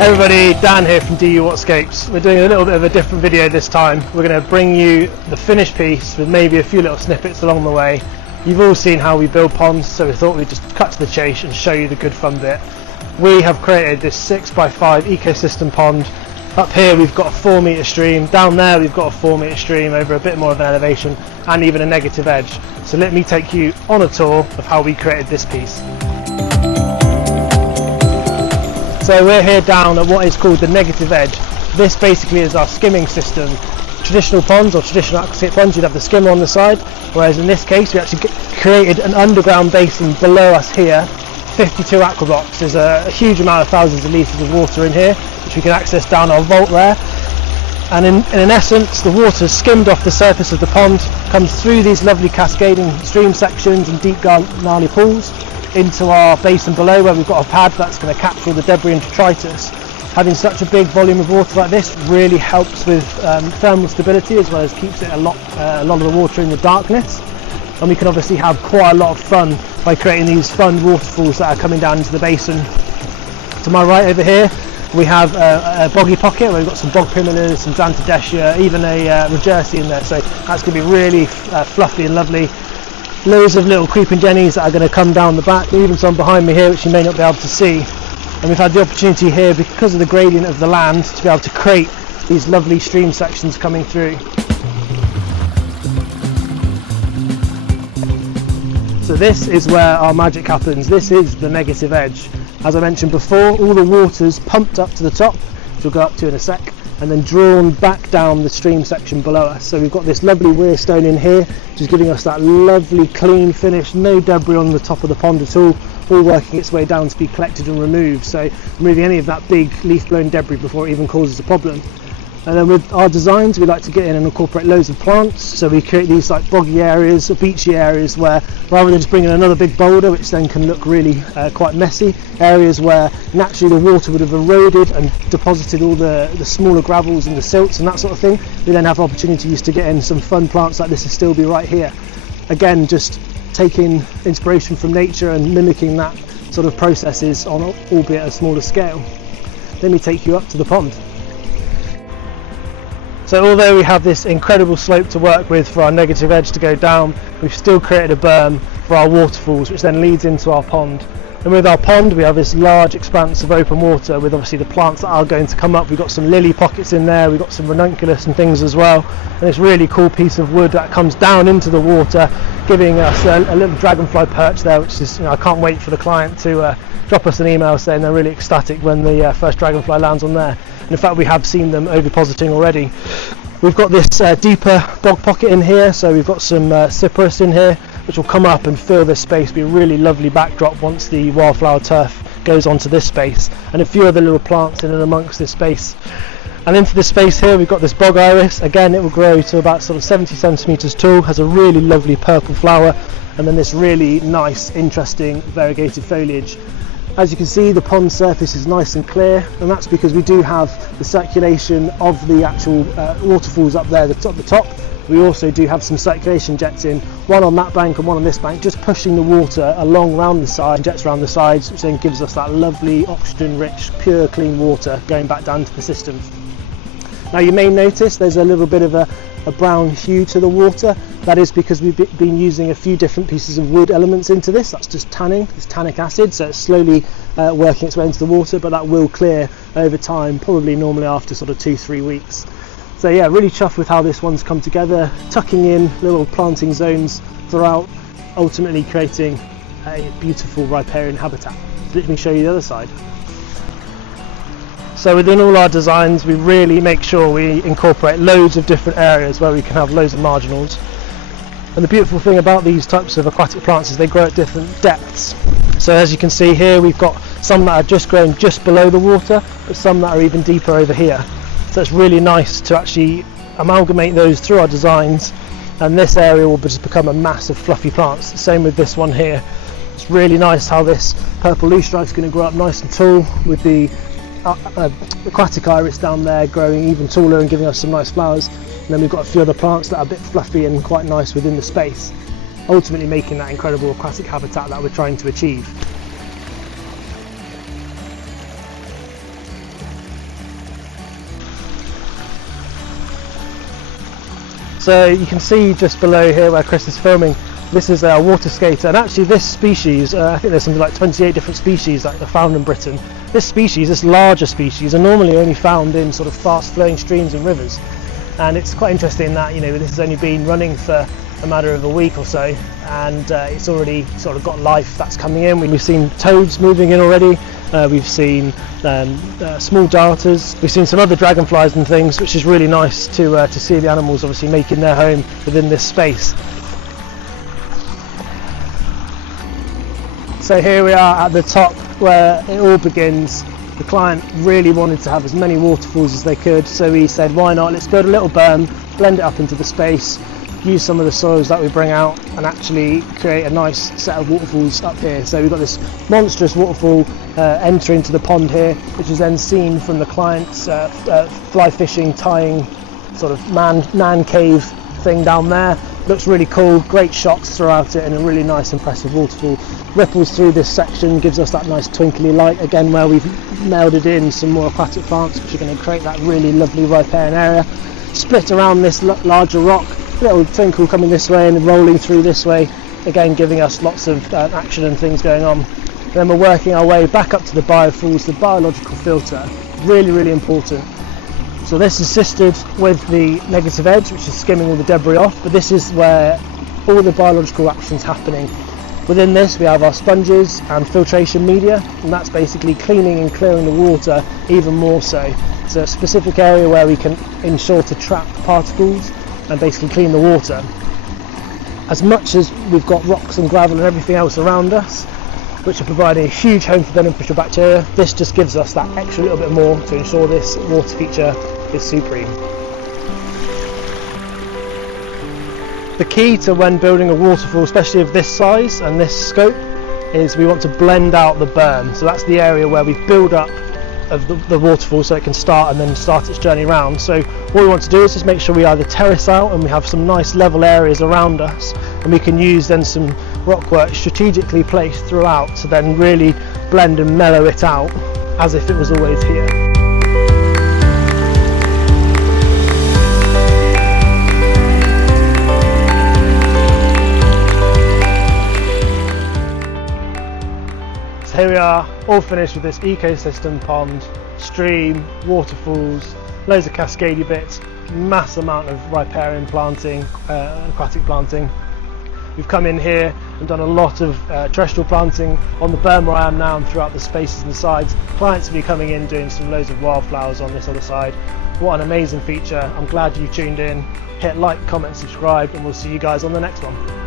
Everybody, Dan here from DU Watscapes. We're doing a little bit of a different video this time. We're going to bring you the finished piece with maybe a few little snippets along the way. You've all seen how we build ponds, so we thought we'd just cut to the chase and show you the good fun bit. We have created this 6x5 ecosystem pond. Up here we've got a 4-metre stream, down there we've got a 4-metre stream over a bit more of an elevation and even a negative edge. So let me take you on a tour of how we created this piece. So we're here down at what is called the negative edge. This basically is our skimming system. Traditional ponds or traditional aquascape ponds, you'd have the skimmer on the side, whereas in this case we actually created an underground basin below us here, 52 aqua blocks. There's a huge amount of thousands of litres of water in here, which we can access down our vault there. And in essence, the water skimmed off the surface of the pond, comes through these lovely cascading stream sections and deep gnarly pools, into our basin below where we've got a pad that's going to capture all the debris and detritus. Having such a big volume of water like this really helps with thermal stability, as well as keeps it a lot of the water in the darkness. And we can obviously have quite a lot of fun by creating these fun waterfalls that are coming down into the basin. To my right over here we have a boggy pocket where we've got some bog primulas, some xanthodeschia, even a regersey in there, so that's going to be really fluffy and lovely. Loads of little creeping jennies that are going to come down the back, even some behind me here which you may not be able to see. And we've had the opportunity here, because of the gradient of the land, to be able to create these lovely stream sections coming through. So this is where our magic happens. This is the negative edge. As I mentioned before, all the water's pumped up to the top, which we'll go up to in a sec, and then drawn back down the stream section below us. So we've got this lovely weir stone in here, which is giving us that lovely clean finish, no debris on the top of the pond at all working its way down to be collected and removed, so removing any of that big leaf blown debris before it even causes a problem. And then with our designs, we like to get in and incorporate loads of plants, so we create these like boggy areas or beachy areas where, rather than just bringing another big boulder which then can look really quite messy, areas where naturally the water would have eroded and deposited all the smaller gravels and the silts and that sort of thing, we then have opportunities to get in some fun plants like this and still be right here. Again, just taking inspiration from nature and mimicking that sort of processes on albeit a smaller scale. Let me take you up to the pond. So although we have this incredible slope to work with for our negative edge to go down, we've still created a berm for our waterfalls, which then leads into our pond. And with our pond we have this large expanse of open water with obviously the plants that are going to come up. We've got some lily pockets in there, we've got some ranunculus and things as well, and this really cool piece of wood that comes down into the water, giving us a little dragonfly perch there, which is, I can't wait for the client to drop us an email saying they're really ecstatic when the first dragonfly lands on there. And in fact we have seen them ovipositing already. We've got this deeper bog pocket in here, so we've got some cyperus in here which will come up and fill this space, be a really lovely backdrop once the wildflower turf goes onto this space, and a few other little plants in and amongst this space. And into this space here we've got this bog iris. Again, it will grow to about sort of 70 centimetres tall, has a really lovely purple flower, and then this really nice interesting variegated foliage. As you can see, the pond surface is nice and clear, and that's because we do have the circulation of the actual waterfalls up there at the top. We also do have some circulation jets in, one on that bank and one on this bank, just pushing the water along around the side, jets around the sides, which then gives us that lovely oxygen rich, pure clean water going back down to the system. Now you may notice there's a little bit of a brown hue to the water. That is because we've been using a few different pieces of wood elements into this. That's just tanning, it's tannic acid, so it's slowly working its way into the water, but that will clear over time, probably normally after sort of 2-3 weeks. So yeah, really chuffed with how this one's come together, tucking in little planting zones throughout, ultimately creating a beautiful riparian habitat. Let me show you the other side. So within all our designs we really make sure we incorporate loads of different areas where we can have loads of marginals. And the beautiful thing about these types of aquatic plants is they grow at different depths. So as you can see here, we've got some that are just growing just below the water, but some that are even deeper over here. So it's really nice to actually amalgamate those through our designs, and this area will just become a mass of fluffy plants. Same with this one here. It's really nice how this purple loosestrife is going to grow up nice and tall, with the aquatic iris down there growing even taller and giving us some nice flowers. And then we've got a few other plants that are a bit fluffy and quite nice within the space, ultimately making that incredible aquatic habitat that we're trying to achieve. So you can see just below here where Chris is filming, this is a water skater, and actually this species, I think there's something like 28 different species that are found in Britain. This species, this larger species, are normally only found in sort of fast flowing streams and rivers. And it's quite interesting that, you know, this has only been running for a matter of a week or so, and it's already sort of got life that's coming in. We've seen toads moving in already, we've seen small darters, we've seen some other dragonflies and things, which is really nice to see the animals obviously making their home within this space. So here we are at the top where it all begins. The client really wanted to have as many waterfalls as they could, so we said, why not, let's build a little berm, blend it up into the space, use some of the soils that we bring out and actually create a nice set of waterfalls up here. So we've got this monstrous waterfall entering into the pond here, which is then seen from the client's fly fishing, tying sort of man cave thing down there. Looks really cool, great shots throughout it, and a really nice impressive waterfall. Ripples through this section, gives us that nice twinkly light, again where we've melded in some more aquatic plants which are going to create that really lovely riparian area. Split around this larger rock, little twinkle coming this way and rolling through this way, again giving us lots of action and things going on. And then we're working our way back up to the biofalls, the biological filter, really important. So this is assisted with the negative edge, which is skimming all the debris off, but this is where all the biological action's happening. Within this we have our sponges and filtration media, and that's basically cleaning and clearing the water even more so. It's a specific area where we can ensure to trap particles and basically clean the water. As much as we've got rocks and gravel and everything else around us, which are providing a huge home for beneficial bacteria, this just gives us that extra little bit more to ensure this water feature is supreme. The key to when building a waterfall, especially of this size and this scope, is we want to blend out the berm. So that's the area where we build up of the waterfall so it can start and then start its journey round. So what we want to do is just make sure we either terrace out and we have some nice level areas around us, and we can use then some rockwork strategically placed throughout to then really blend and mellow it out as if it was always here. So here we are, all finished with this ecosystem pond, stream, waterfalls, loads of cascadey bits, mass amount of riparian planting, aquatic planting. We've come in here and done a lot of terrestrial planting on the berm where I am now and throughout the spaces and the sides. Clients will be coming in doing some loads of wildflowers on this other side. What an amazing feature. I'm glad you tuned in. Hit like, comment, subscribe, and we'll see you guys on the next one.